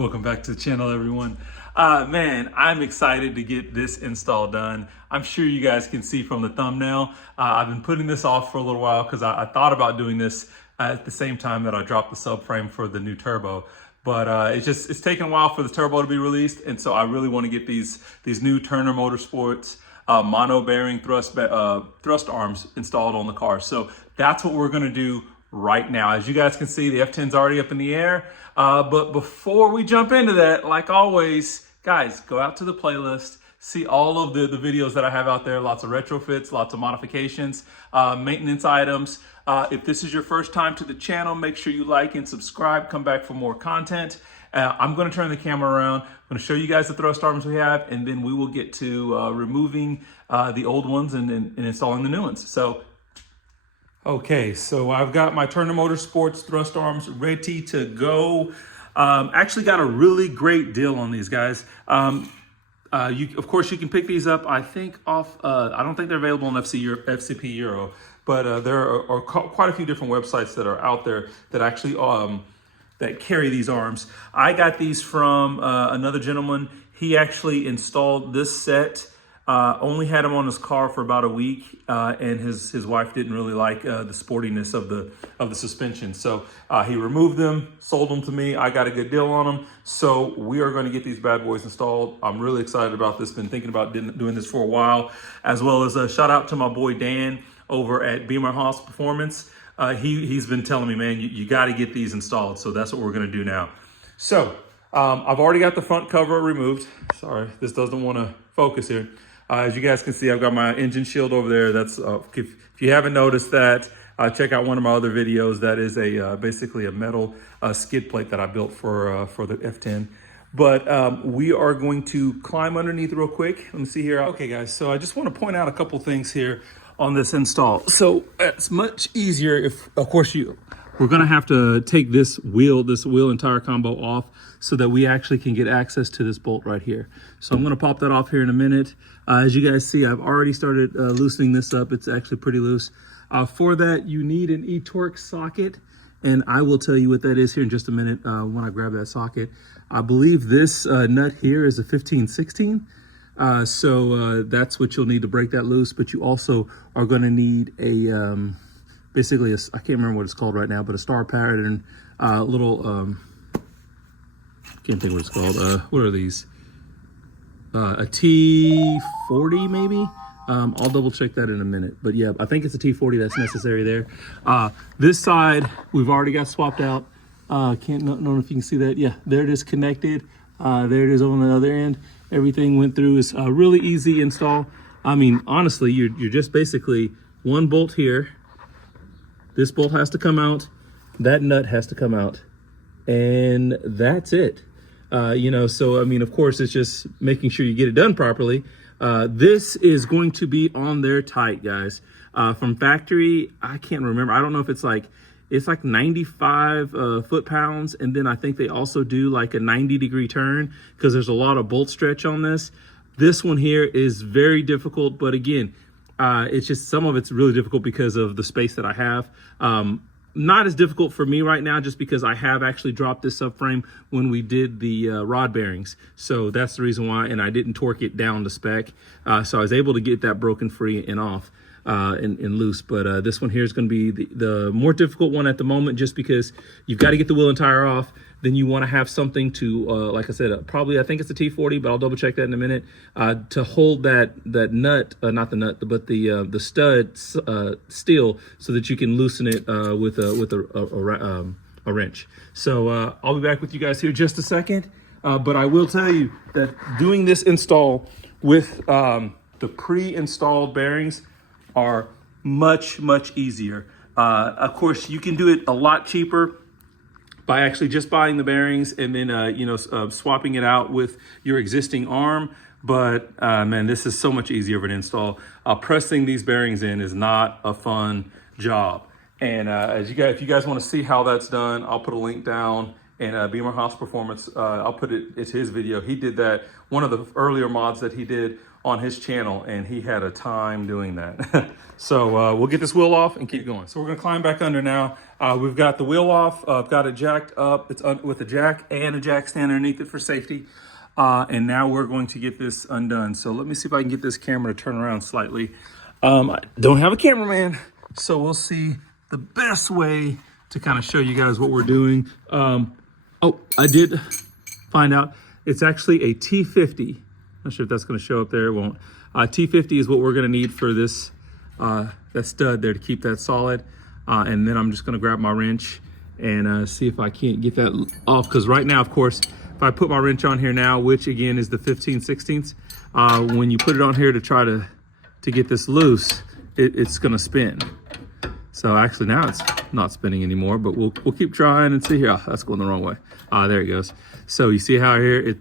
Welcome back to the channel, everyone. Man, I'm excited to get this install done. I'm sure you guys can see from the thumbnail. I've been putting this off for a little while because I thought about doing this at the same time that I dropped the subframe for the new turbo. But it's taken a while for the turbo to be released, and so I really want to get these new Turner Motorsports Monobearing thrust arms installed on the car. So that's what we're going to do right now. As you guys can see, the F10's already up in the air. But before we jump into that, like always, guys, go out to the playlist, see all of the videos that I have out there, lots of retrofits, lots of modifications, maintenance items. If this is your first time to the channel, make sure you like and subscribe, come back for more content. I'm gonna turn the camera around. I'm gonna show you guys the thrust arms we have, and then we will get to removing the old ones and installing the new ones. So, okay, so I've got my Turner Motorsports thrust arms ready to go. Actually got a really great deal on these guys. Of course, you can pick these up, I think, off, I don't think they're available on FCP Euro, but there are quite a few different websites that are out there that actually that carry these arms. I got these from another gentleman. He actually installed this set. Only had him on his car for about a week, and his wife didn't really like the sportiness of the suspension. So he removed them, sold them to me. I got a good deal on them. So we are going to get these bad boys installed. I'm really excited about this. Been thinking about doing this for a while, as well as a shout out to my boy Dan over at Beamer Haas Performance. He's been telling me, man, you got to get these installed. So that's what we're going to do now. So I've already got the front cover removed. Sorry, this doesn't want to focus here. As you guys can see, I've got my engine shield over there. That's if you haven't noticed that, check out one of my other videos. That is basically a metal skid plate that I built for the F10. But we are going to climb underneath real quick. Let me see here. Okay, guys. So I just want to point out a couple things here on this install. So it's much easier if, of course, we're going to have to take this wheel and tire combo off so that we actually can get access to this bolt right here. So I'm going to pop that off here in a minute. As you guys see, I've already started loosening this up. It's actually pretty loose. For that, you need an e-torque socket, and I will tell you what that is here in just a minute when I grab that socket. I believe this nut here is a 15/16. So that's what you'll need to break that loose, but you also are going to need a basically I can't remember what it's called right now, but a star pattern little can't think what it's called. What are these? A T40 maybe. I'll double check that in a minute, but yeah, I think it's a T40 that's necessary there. This side we've already got swapped out. Can't know if you can see that. Yeah, there it is connected. There it is on the other end. Everything went through. It's a really easy install. I mean, honestly, you're just basically one bolt here. This bolt has to come out. That nut has to come out, and that's it. So I mean, of course, it's just making sure you get it done properly. This is going to be on there tight, guys. From factory, I can't remember. I don't know if it's like 95 foot-pounds, and then I think they also do like a 90-degree turn because there's a lot of bolt stretch on this. This one here is very difficult, but again, it's just some of it's really difficult because of the space that I have. Not as difficult for me right now just because I have actually dropped this subframe when we did the rod bearings. So that's the reason why, and I didn't torque it down to spec. So I was able to get that broken free and off and loose. But this one here is going to be the more difficult one at the moment just because you've got to get the wheel and tire off. Then you want to have something to, like I said, probably I think it's a T40, but I'll double check that in a minute, to hold that nut, not the nut, but the stud still, so that you can loosen it with a wrench. So I'll be back with you guys here just a second. But I will tell you that doing this install with the pre-installed bearings are much easier. Of course, you can do it a lot cheaper by actually just buying the bearings and then swapping it out with your existing arm. But man, this is so much easier of an install. Pressing these bearings in is not a fun job. And if you guys want to see how that's done, I'll put a link down. And Beamer Haas Performance, I'll put it's his video. He did that. One of the earlier mods that he did on his channel, and he had a time doing that. So we'll get this wheel off and keep going. So we're gonna climb back under now. We've got the wheel off, I've got it jacked up. It's with a jack and a jack stand underneath it for safety. And now we're going to get this undone. So let me see if I can get this camera to turn around slightly. I don't have a cameraman, so we'll see the best way to kind of show you guys what we're doing. Oh, I did find out it's actually a T50. Not sure if that's going to show up there. It won't. T50 is what we're going to need for this that stud there to keep that solid. And then I'm just going to grab my wrench and see if I can't get that off. Because right now, of course, if I put my wrench on here now, which again is the 15/16, when you put it on here to try to get this loose, it's going to spin. So actually now it's not spinning anymore, but we'll keep trying and see here. Oh, that's going the wrong way. There it goes. So you see how here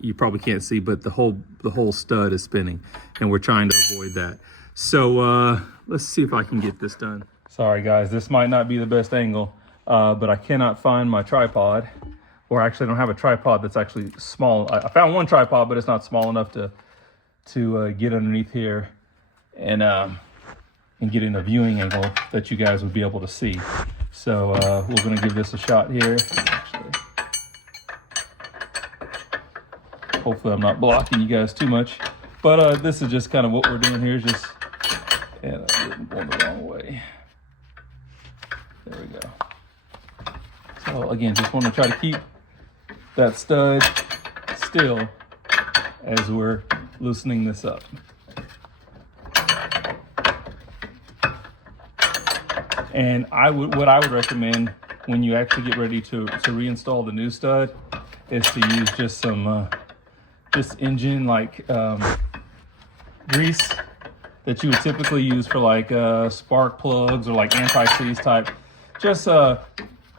you probably can't see, but the whole stud is spinning, and we're trying to avoid that. So let's see if I can get this done. Sorry guys, this might not be the best angle, but I cannot find my tripod, or actually I don't have a tripod that's actually small. I found one tripod, but it's not small enough to get underneath here and get in a viewing angle that you guys would be able to see. So we're gonna give this a shot here. Actually, hopefully I'm not blocking you guys too much, but this is just kind of what we're doing here. Just, and I didn't go the wrong way. There we go. So again, just want to try to keep that stud still as we're loosening this up. And what I would recommend when you actually get ready to reinstall the new stud is to use just some engine grease that you would typically use for like spark plugs or like anti-seize type, just to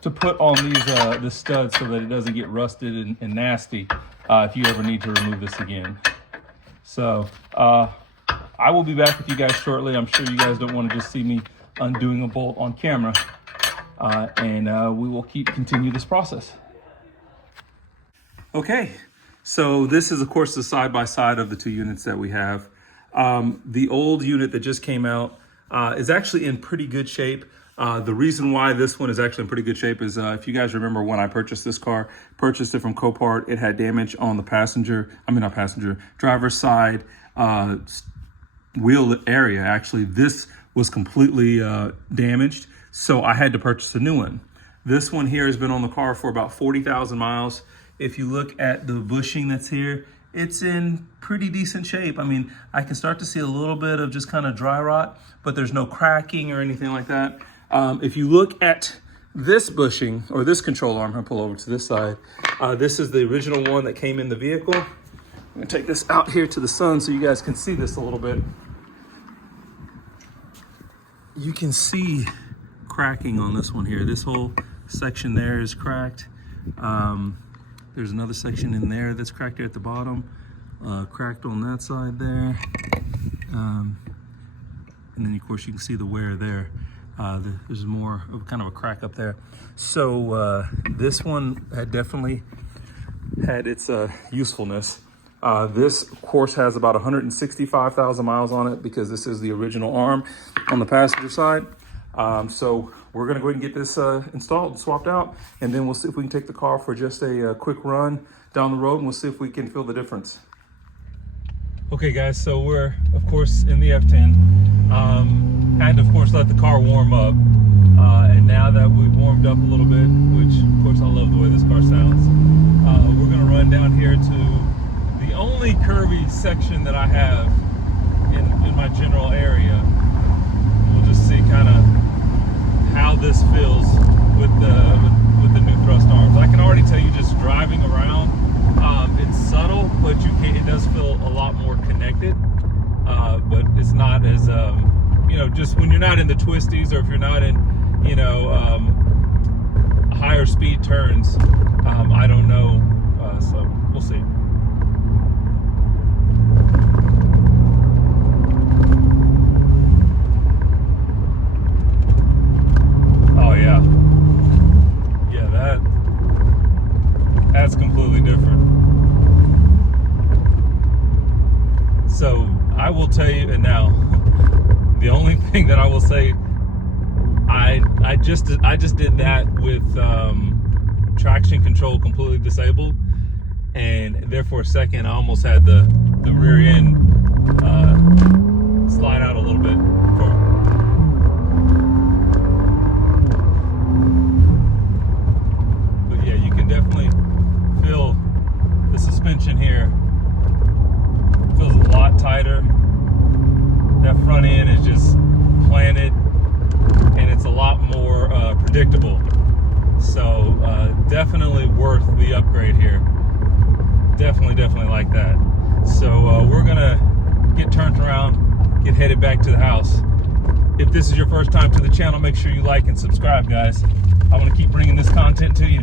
put on this stud so that it doesn't get rusted and nasty if you ever need to remove this again. So I will be back with you guys shortly. I'm sure you guys don't want to just see me undoing a bolt on camera, and we will continue this process. Okay, so this is of course the side-by-side of the two units that we have. The old unit that just came out is actually in pretty good shape. The reason why this one is actually in pretty good shape is if you guys remember when I purchased this car, purchased it from Copart, it had damage on the driver's side wheel area. Actually, this was completely damaged, so I had to purchase a new one. This one here has been on the car for about 40,000 miles. If you look at the bushing that's here, it's in pretty decent shape. I mean, I can start to see a little bit of just kind of dry rot, but there's no cracking or anything like that. If you look at this bushing, or this control arm, I'll pull over to this side. This is the original one that came in the vehicle. I'm gonna take this out here to the sun so you guys can see this a little bit. You can see cracking on this one here. This whole section there is cracked. There's another section in there that's cracked there at the bottom, cracked on that side there. And then of course you can see the wear there. There's more of kind of a crack up there. So this one had definitely had its usefulness. This of course has about 165,000 miles on it because this is the original arm on the passenger side. So we're gonna go ahead and get this installed and swapped out, and then we'll see if we can take the car for just a quick run down the road, and we'll see if we can feel the difference. Okay guys, so we're of course in the F10. Had to of course let the car warm up, and now that we've warmed up a little bit, which of course I love the way this car sounds, we're gonna run down here to the only curvy section that I have in my general area. We'll just see kind of how this feels with the new thrust arms. I can already tell you just driving around, it's subtle, but it does feel a lot more connected. But it's not as just when you're not in the twisties, or if you're not in higher speed turns, I don't know. So we'll see. Oh yeah, that's completely different. So I will tell you, and now the only thing that I will say, I just did that with traction control completely disabled, and there for a second I almost had the rear end slide out a little bit. But yeah, you can definitely feel the suspension here. It feels a lot tighter. That front end is just planted, and it's a lot more predictable. So definitely worth the upgrade here. Definitely like that. So we're gonna get turned around, get headed back to the house. If this is your first time to the channel, make sure you like and subscribe, guys. I want to keep bringing this content to you.